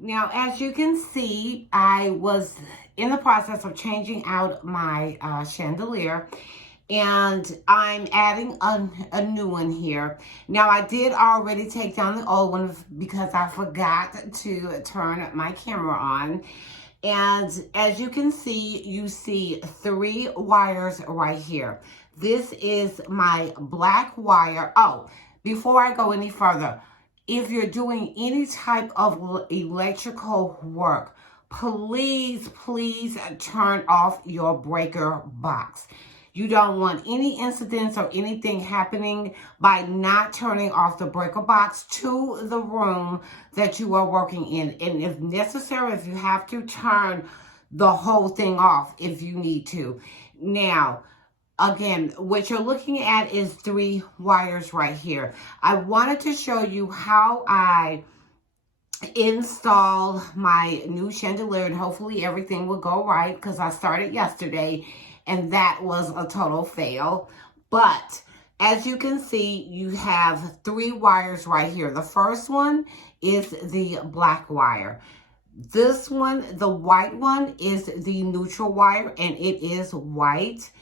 Now, as you can see, I was in the process of changing out my chandelier, and I'm adding a new one here. Now, I did already take down the old one because I forgot to turn my camera on. And as you can see, you see 3 wires right here. This is my black wire. Oh, before I go any further, if you're doing any type of electrical work, please turn off your breaker box. You don't want any incidents or anything happening by not turning off the breaker box to the room that you are working in. And if necessary, if you have to, turn the whole thing off if you need to. Now, again, what you're looking at is 3 wires right here. I wanted to show you how I install my new chandelier, and hopefully everything will go right because I started yesterday and that was a total fail. But as you can see, you have 3 wires right here. The first one is the black wire. This one, the white one, is the neutral wire, and it is white.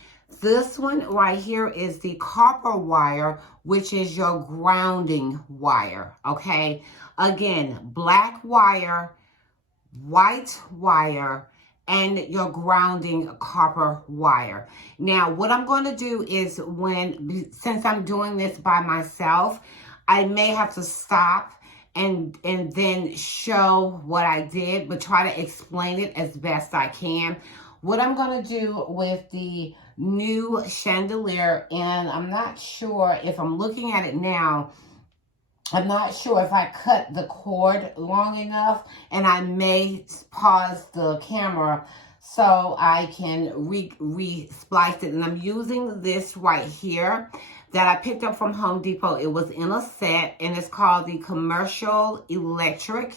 This one right here is the copper wire, which is your grounding wire, okay? Again, black wire, white wire, and your grounding copper wire. Now, what I'm going to do is since I'm doing this by myself, I may have to stop and then show what I did, but try to explain it as best I can. What I'm going to do with the new chandelier, and I'm not sure if I'm looking at it now, I'm not sure if I cut the cord long enough, and I may pause the camera so I can re-splice it. And I'm using this right here that I picked up from Home Depot. It was in a set, and it's called the Commercial Electric.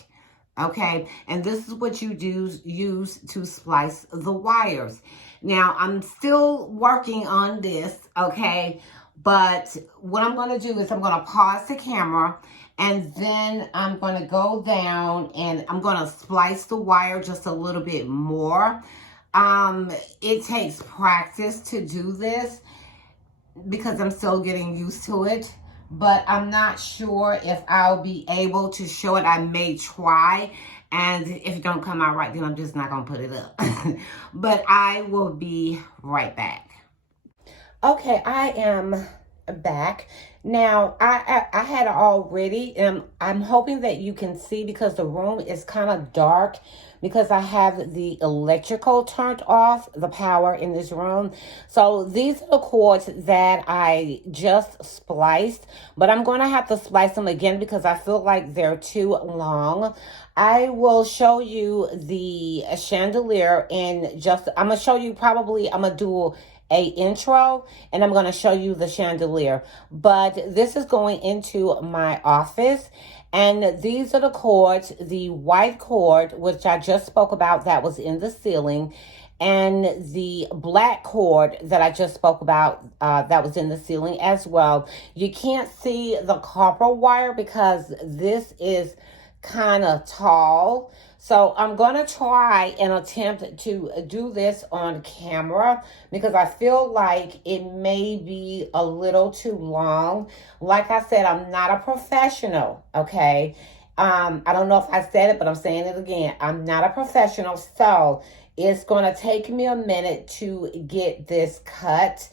Okay, and this is what you use to splice the wires. Now, I'm still working on this, okay? But what I'm going to do is I'm going to pause the camera, and then I'm going to go down and I'm going to splice the wire just a little bit more. It takes practice to do this because I'm still getting used to it, but I'm not sure if I'll be able to show it. I may try, and if it don't come out right, then I'm just not going to put it up. But I will be right back. Okay, I am back. Now, I had already, I'm hoping that you can see because the room is kind of dark because I have the electrical turned off, the power in this room. So these are the cords that I just spliced, but I'm going to have to splice them again because I feel like they're too long. I will show you the chandelier in just, I'm going to show you probably, I'm going to do a intro, and I'm going to show you the chandelier. But this is going into my office, and these are the cords. The white cord, which I just spoke about, that was in the ceiling, and the black cord that I just spoke about, that was in the ceiling as well. You can't see the copper wire because this is kind of tall. So I'm going to try and attempt to do this on camera because I feel like it may be a little too long. Like I said, I'm not a professional, okay? I don't know if I said it, but I'm saying it again. I'm not a professional, so it's going to take me a minute to get this cut.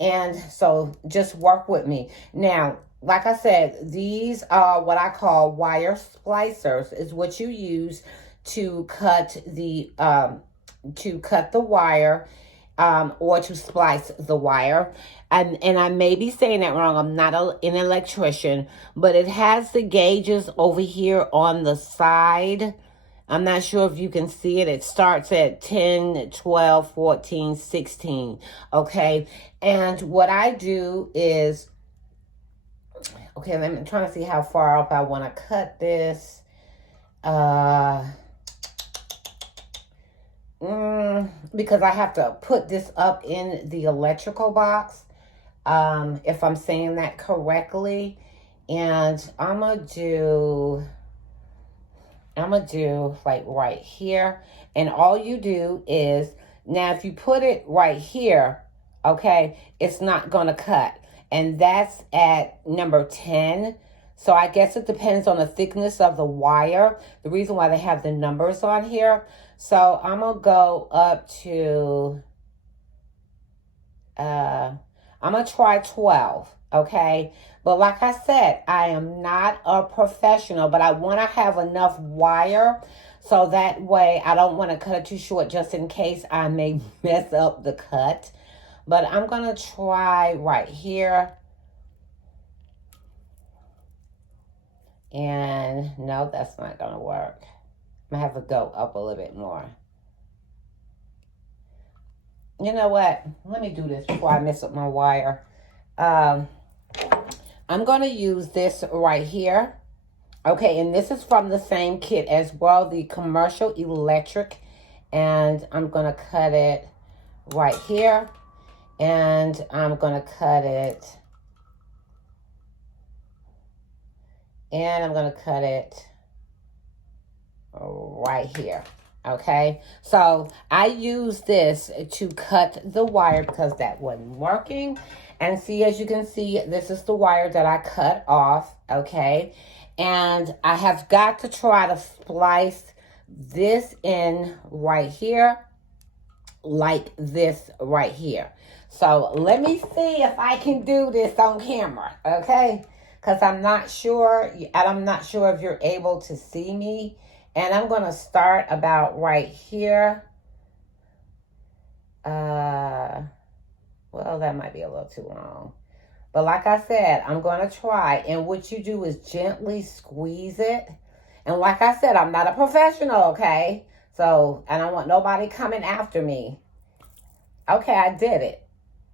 And so just work with me. Now, like I said, these are what I call wire splicers, is what you use to cut the wire, or to splice the wire. And I may be saying that wrong. I'm not an electrician, but it has the gauges over here on the side. I'm not sure if you can see it. It starts at 10, 12, 14, 16. Okay. And what I do is, okay, I'm trying to see how far up I want to cut this. Because I have to put this up in the electrical box, if I'm saying that correctly. And I'm going to do, I'm going to do like right here. And all you do is, now if you put it right here, okay, it's not going to cut. And that's at number 10. So I guess it depends on the thickness of the wire. The reason why they have the numbers on here. So I'm going to go up to, I'm going to try 12, okay? But like I said, I am not a professional, but I want to have enough wire so that way I don't want to cut it too short just in case I may mess up the cut. But I'm going to try right here. And no, that's not going to work. I'm going to have to go up a little bit more. You know what? Let me do this before I mess up my wire. I'm going to use this right here. Okay, and this is from the same kit as well, the commercial electric. And I'm going to cut it right here. And I'm going to cut it. And I'm going to cut it right here. Okay, so I use this to cut the wire because that wasn't working. And see, as you can see, this is the wire that I cut off. Okay, and I have got to try to splice this in right here, like this right here. So let me see if I can do this on camera. Okay, because I'm not sure if you're able to see me. And I'm going to start about right here. Well, that might be a little too long. But like I said, I'm going to try. And what you do is gently squeeze it. And like I said, I'm not a professional, okay? So I don't want nobody coming after me. Okay, I did it.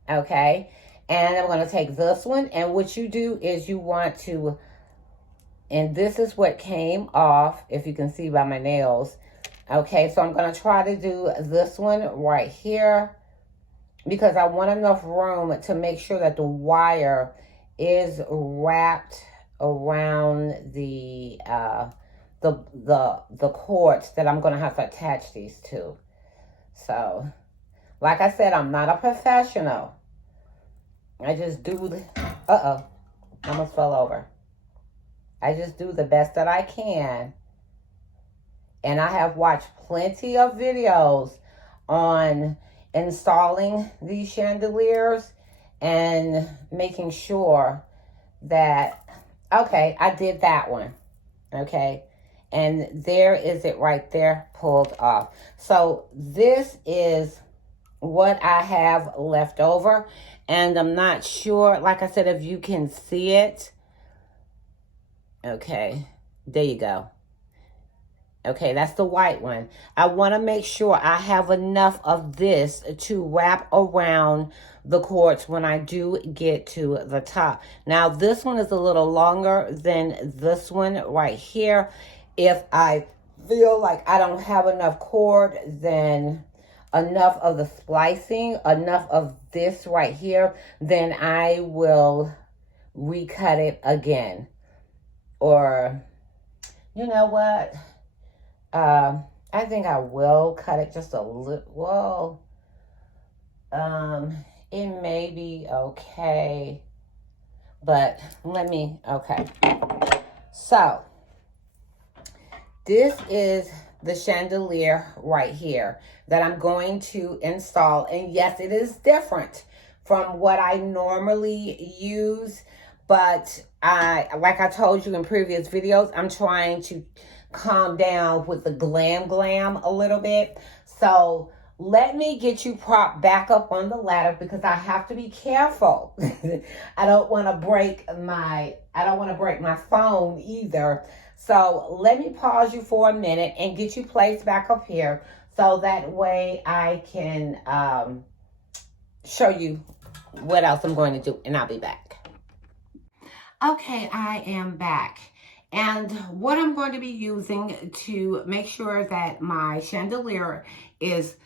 Okay? And I'm going to take this one. And what you do is you want to... And this is what came off, if you can see by my nails. Okay, so I'm going to try to do this one right here. Because I want enough room to make sure that the wire is wrapped around the cords that I'm going to have to attach these to. So, like I said, I'm not a professional. I just do the... Uh-oh, I almost fell over. I just do the best that I can. And I have watched plenty of videos on installing these chandeliers and making sure that, okay, I did that one. Okay. And there is it right there pulled off. So this is what I have left over. And I'm not sure, like I said, if you can see it. Okay, there you go. Okay, that's the white one. I want to make sure I have enough of this to wrap around the cords when I do get to the top. Now, this one is a little longer than this one right here. If I feel like I don't have enough cord, then enough of the splicing, enough of this right here, then I will recut it again. Or, you know what? I think I will cut it just a little. Well, it may be okay. But okay. So, this is the chandelier right here that I'm going to install. And yes, it is different from what I normally use. But like I told you in previous videos, I'm trying to calm down with the glam a little bit. So let me get you propped back up on the ladder because I have to be careful. I don't want to break my phone either. So let me pause you for a minute and get you placed back up here so that way I can show you what else I'm going to do, and I'll be back. Okay, I am back. And what I'm going to be using to make sure that my chandelier is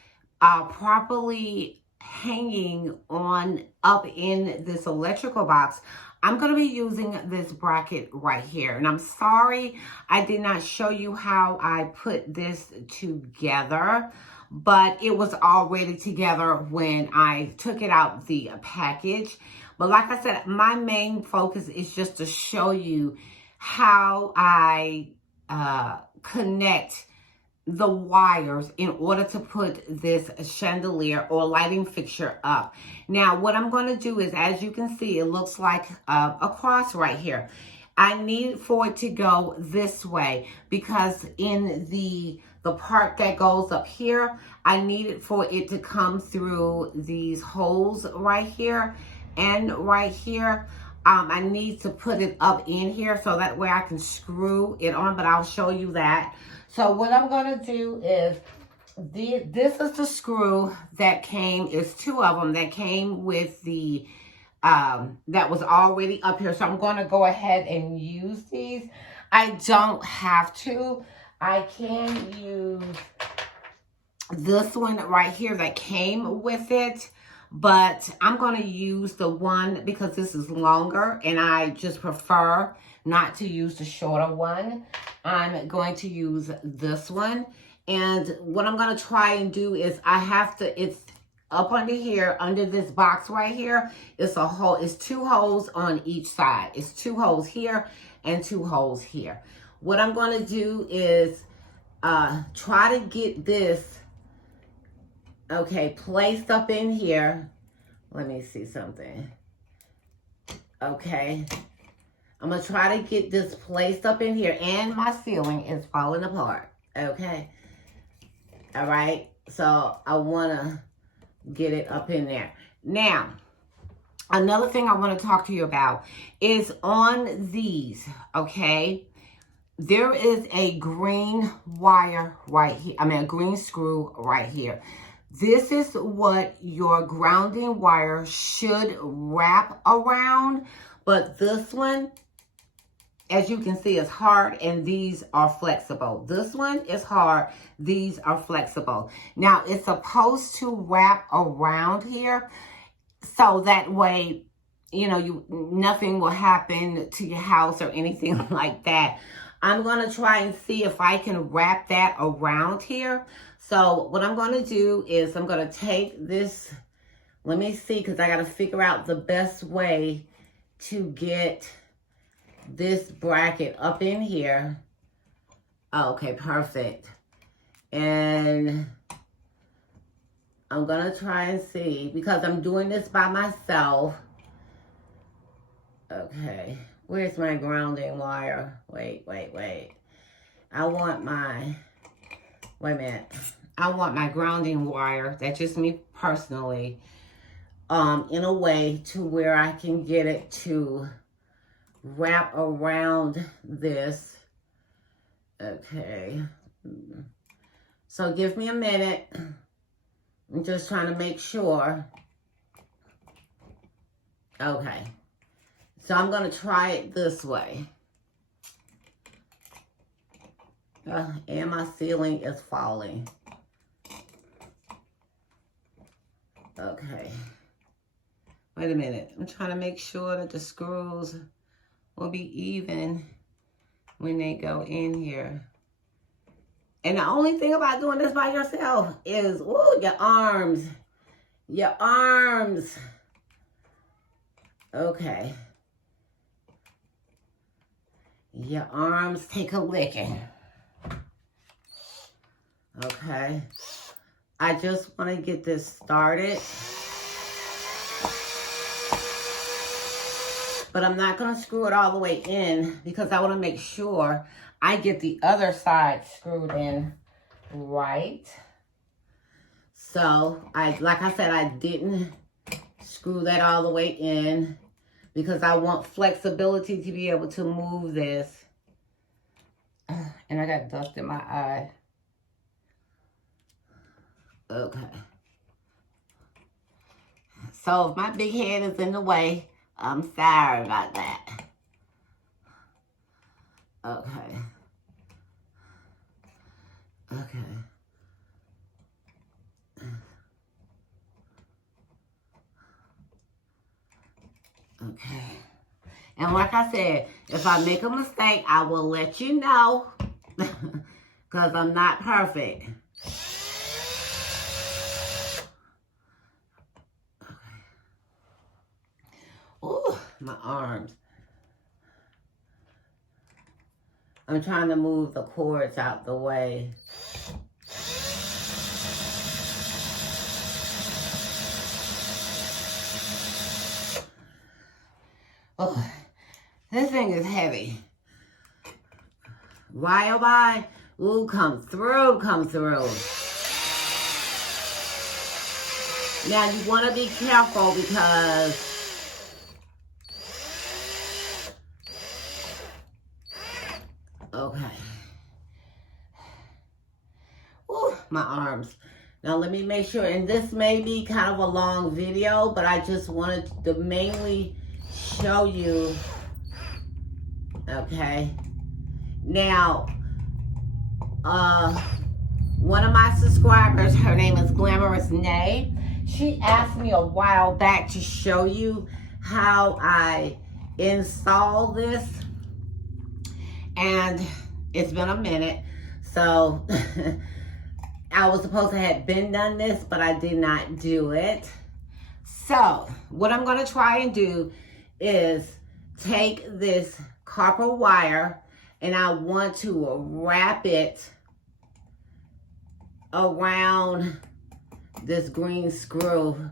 properly hanging on up in this electrical box, I'm going to be using this bracket right here. And I'm sorry I did not show you how I put this together, but it was already together when I took it out the package. But like I said, my main focus is just to show you how I connect the wires in order to put this chandelier or lighting fixture up. Now, what I'm going to do is, as you can see, it looks like a cross right here. I need for it to go this way because in the part that goes up here, I need for it to come through these holes right here and right here. I need to put it up in here so that way I can screw it on, but I'll show you that. So what I'm going to do is, this is the screw that came, it's two of them that came with the, that was already up here. So I'm going to go ahead and use these. I don't have to. I can use this one right here that came with it. But I'm going to use the one because this is longer and I just prefer not to use the shorter one. I'm going to use this one. And what I'm going to try and do is it's up under here, under this box right here. It's a hole, it's two holes on each side. It's two holes here and two holes here. What I'm going to do is try to get this placed up in here. Let me see something. Okay. I'm going to try to get this placed up in here. And my ceiling is falling apart. Okay. All right. So I want to get it up in there. Now, another thing I want to talk to you about is on these. Okay. There is a green wire right here. I mean, a green screw right here. This is what your grounding wire should wrap around. But this one, as you can see, is hard and these are flexible. This one is hard. These are flexible. Now, it's supposed to wrap around here so that way, you know, nothing will happen to your house or anything like that. I'm going to try and see if I can wrap that around here. So what I'm going to do is I'm going to take this, let me see, because I got to figure out the best way to get this bracket up in here. Okay, perfect. And I'm going to try and see, because I'm doing this by myself. Okay, where's my grounding wire? Wait. I want my... Wait a minute. I want my grounding wire, that's just me personally, in a way to where I can get it to wrap around this. Okay. So give me a minute. I'm just trying to make sure. Okay. So I'm going to try it this way. And my ceiling is falling. Okay. Wait a minute. I'm trying to make sure that the screws will be even when they go in here. And the only thing about doing this by yourself is, ooh, your arms. Your arms. Okay. Your arms take a licking. Okay, I just want to get this started, but I'm not going to screw it all the way in because I want to make sure I get the other side screwed in right. So, like I said, I didn't screw that all the way in because I want flexibility to be able to move this. And I got dust in my eye. Okay. So if my big head is in the way, I'm sorry about that. Okay. Okay. And like I said, if I make a mistake, I will let you know. Because I'm not perfect. Ooh, my arms. I'm trying to move the cords out the way. Oh, this thing is heavy. Why, oh, why? Ooh, come through, come through. Now, you want to be careful because okay. Ooh, my arms. Now let me make sure, and this may be kind of a long video, but I just wanted to mainly show you. Okay. Now, one of my subscribers, her name is Glamour Nae. She asked me a while back to show you how I install this. And it's been a minute, so I was supposed to have been done this, but I did not do it. So what I'm going to try and do is take this copper wire and I want to wrap it around this green screw,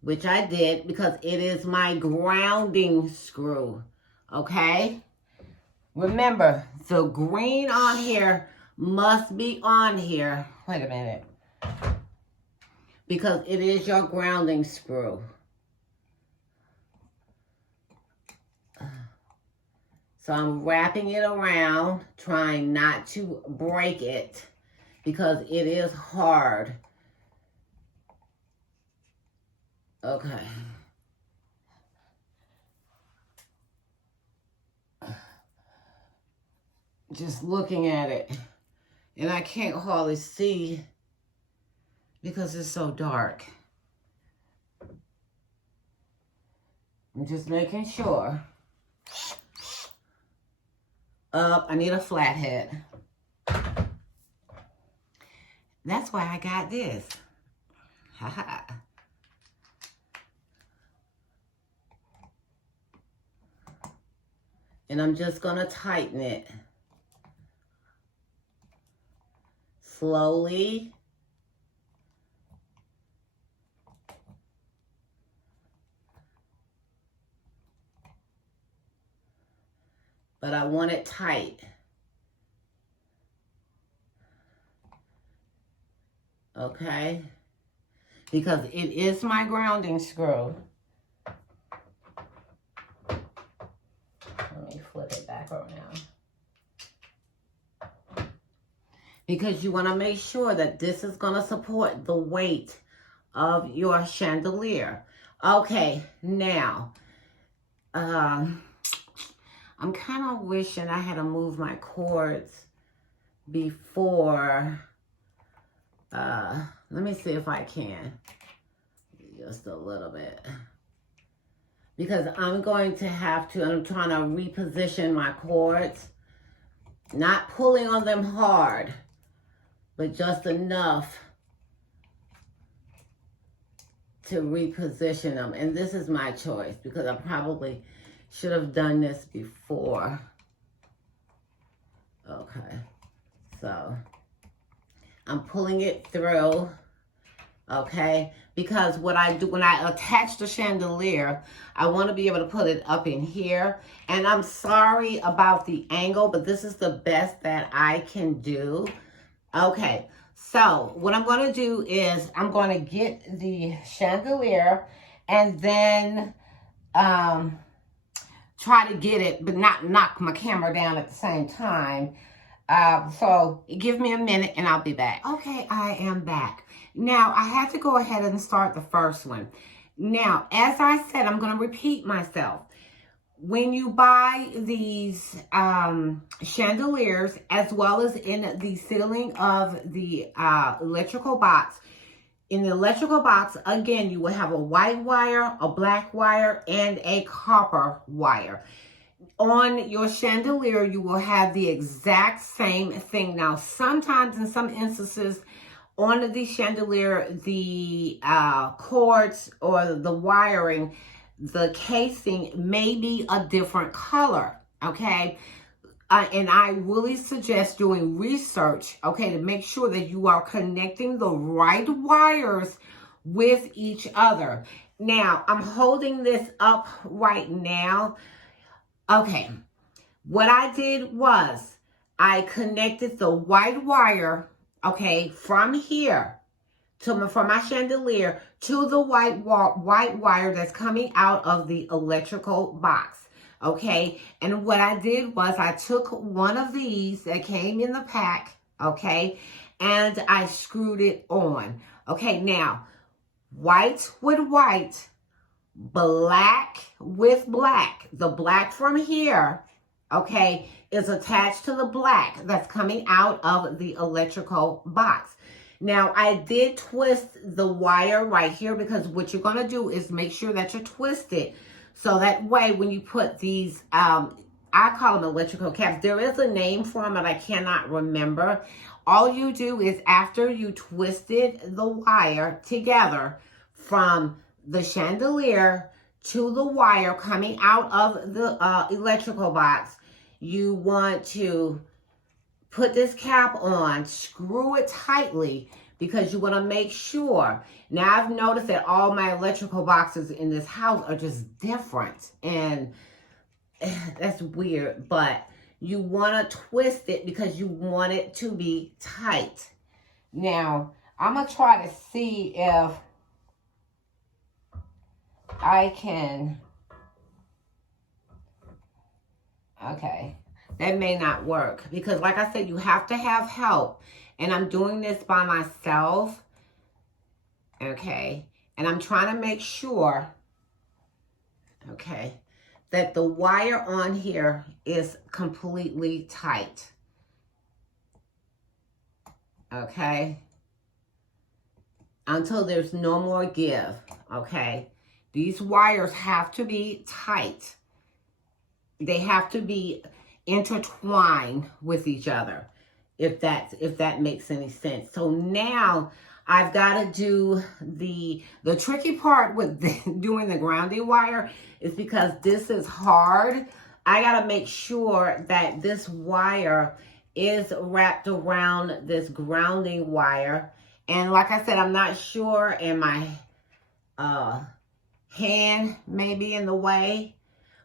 which I did because it is my grounding screw, okay? Remember, the green on here must be on here. Wait a minute. Because it is your grounding screw. So I'm wrapping it around, trying not to break it because it is hard. Okay. Just looking at it, and I can't hardly see because it's so dark. I'm just making sure. I need a flathead. That's why I got this. Haha. And I'm just gonna tighten it. Slowly. But I want it tight. Okay? Because it is my grounding screw. Let me flip it back around. Because you want to make sure that this is going to support the weight of your chandelier. Okay, now, I'm kind of wishing I had to move my cords before. Let me see if I can. Just a little bit. Because I'm going to have to, I'm trying to reposition my cords. Not pulling on them hard, but just enough to reposition them. And this is my choice because I probably should have done this before. Okay, so I'm pulling it through, okay? Because what I do when I attach the chandelier, I want to be able to put it up in here. And I'm sorry about the angle, but this is the best that I can do. Okay, so what I'm going to do is I'm going to get the chandelier and then try to get it, but not knock my camera down at the same time. So give me a minute and I'll be back. Okay, I am back. Now, I have to go ahead and start the first one. Now, as I said, I'm going to repeat myself. When you buy these chandeliers, as well as in the ceiling of the electrical box, in the electrical box, again, you will have a white wire, a black wire, and a copper wire. on your chandelier, you will have the exact same thing. Now, sometimes in some instances, on the chandelier, the cords or the wiring, the casing may be a different color, okay? And I really suggest doing research, okay, to make sure that you are connecting the right wires with each other. Now, I'm holding this up right now. Okay, what I did was I connected the white wire, okay, from here from my chandelier to the white wire that's coming out of the electrical box, okay? And what I did was I took one of these that came in the pack, okay, and I screwed it on. Okay, now, white with white, black with black. The black from here, okay, is attached to the black that's coming out of the electrical box. Now, I did twist the wire right here because what you're going to do is make sure that you twist it. So that way, when you put these, I call them electrical caps. There is a name for them, but I cannot remember. All you do is after you twisted the wire together from the chandelier to the wire coming out of the electrical box, you want to put this cap on, screw it tightly, because you want to make sure. Now, I've noticed that all my electrical boxes in this house are just different, and that's weird, but you want to twist it because you want it to be tight. Now, I'm going to try to see if I can, okay. That may not work because, like I said, you have to have help. And I'm doing this by myself, okay? And I'm trying to make sure, okay, that the wire on here is completely tight, okay? Until there's no more give, okay? These wires have to be tight. They have to be intertwine with each other, if that makes any sense. So now I've got to do the tricky part with doing the grounding wire is because this is hard. I got to make sure that this wire is wrapped around this grounding wire. And like I said, I'm not sure, and my hand may be in the way,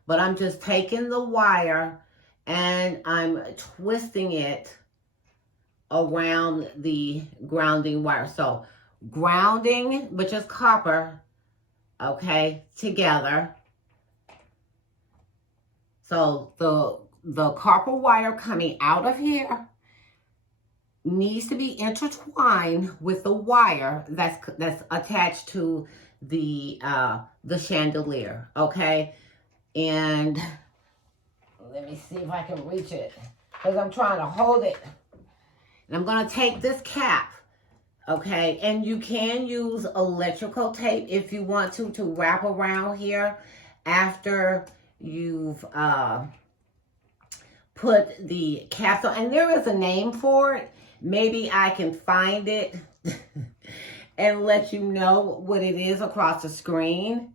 but I'm just taking the wire and I'm twisting it around the grounding wire. So grounding, which is copper, okay, together. So the copper wire coming out of here needs to be intertwined with the wire that's attached to the chandelier, okay? And let me see if I can reach it, because I'm trying to hold it. And I'm going to take this cap, okay? And you can use electrical tape if you want to wrap around here after you've put the caps on. And there is a name for it. Maybe I can find it and let you know what it is across the screen.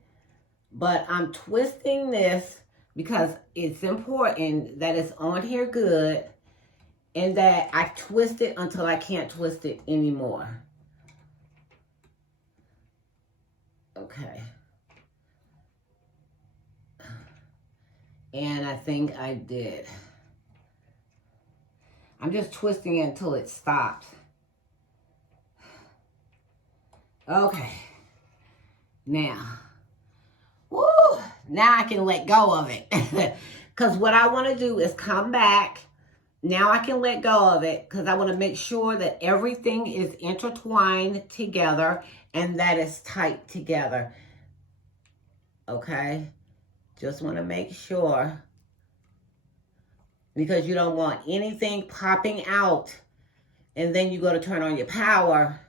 But I'm twisting this because it's important that it's on here good and that I twist it until I can't twist it anymore. Okay. And I think I did. I'm just twisting it until it stops. Okay. Now. Woo! Now I can let go of it. Because what I want to do is come back. Now I can let go of it because I want to make sure that everything is intertwined together and that it's tight together. Okay? Just want to make sure. Because you don't want anything popping out and then you go to turn on your power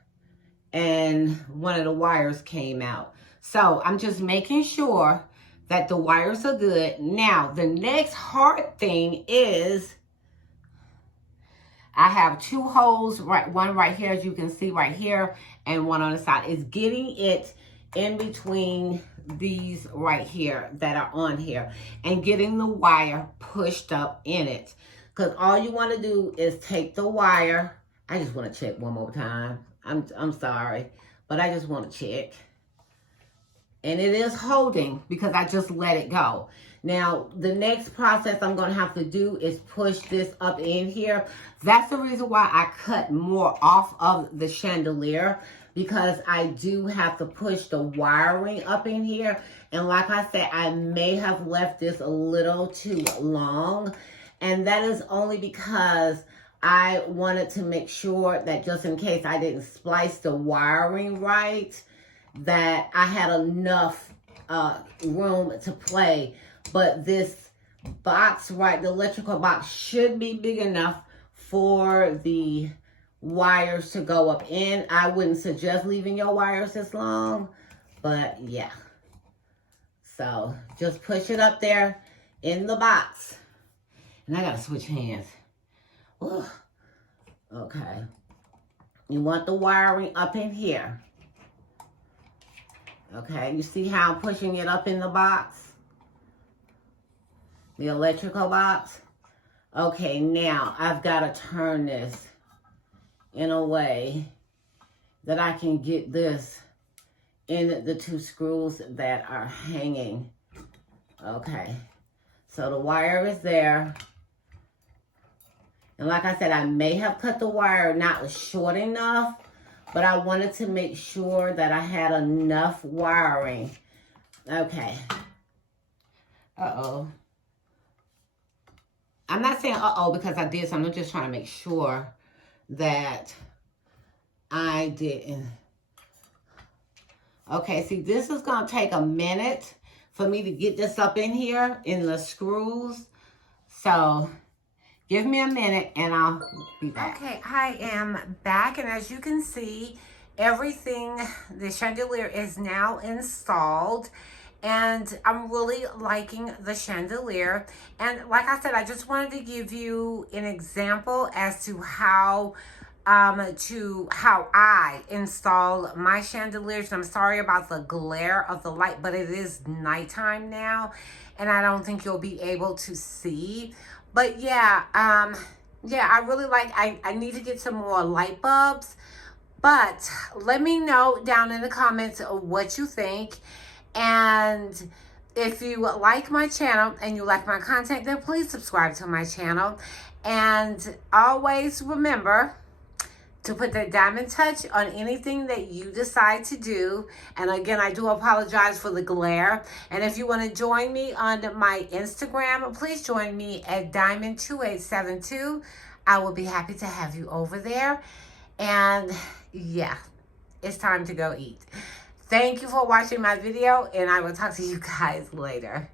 and one of the wires came out. So I'm just making sure that the wires are good. Now, the next hard thing is I have 2 holes, right, one right here, as you can see right here, and one on the side. It's getting it in between these right here that are on here and getting the wire pushed up in it. Because all you want to do is take the wire. I just want to check one more time. I'm sorry, but I just want to check. And it is holding because I just let it go. Now, the next process I'm going to have to do is push this up in here. That's the reason why I cut more off of the chandelier, because I do have to push the wiring up in here. And like I said, I may have left this a little too long. And that is only because I wanted to make sure that just in case I didn't splice the wiring right, that I had enough room to play. But this box, right, the electrical box should be big enough for the wires to go up in. I wouldn't suggest leaving your wires this long, but yeah. So just push it up there in the box. And I gotta switch hands. Ooh. Okay. You want the wiring up in here. Okay, you see how I'm pushing it up in the box? The electrical box. Okay, now I've got to turn this in a way that I can get this in the 2 screws that are hanging. Okay, so the wire is there. And like I said, I may have cut the wire not short enough, but I wanted to make sure that I had enough wiring. Okay. Uh-oh. I'm not saying uh-oh because I did something. I'm just trying to make sure that I didn't. Okay, see, this is going to take a minute for me to get this up in here in the screws. So give me a minute and I'll be back. Okay, I am back, and as you can see, everything, the chandelier is now installed. And I'm really liking the chandelier. And like I said, I just wanted to give you an example as to how I install my chandeliers. I'm sorry about the glare of the light, but it is nighttime now, and I don't think you'll be able to see. But yeah, I really like, I need to get some more light bulbs. But let me know down in the comments what you think. And if you like my channel and you like my content, then please subscribe to my channel. And always remember to put the diamond touch on anything that you decide to do. And again, I do apologize for the glare. And if you want to join me on my Instagram, please join me at Diamond2872. I will be happy to have you over there. And yeah, it's time to go eat. Thank you for watching my video, and I will talk to you guys later.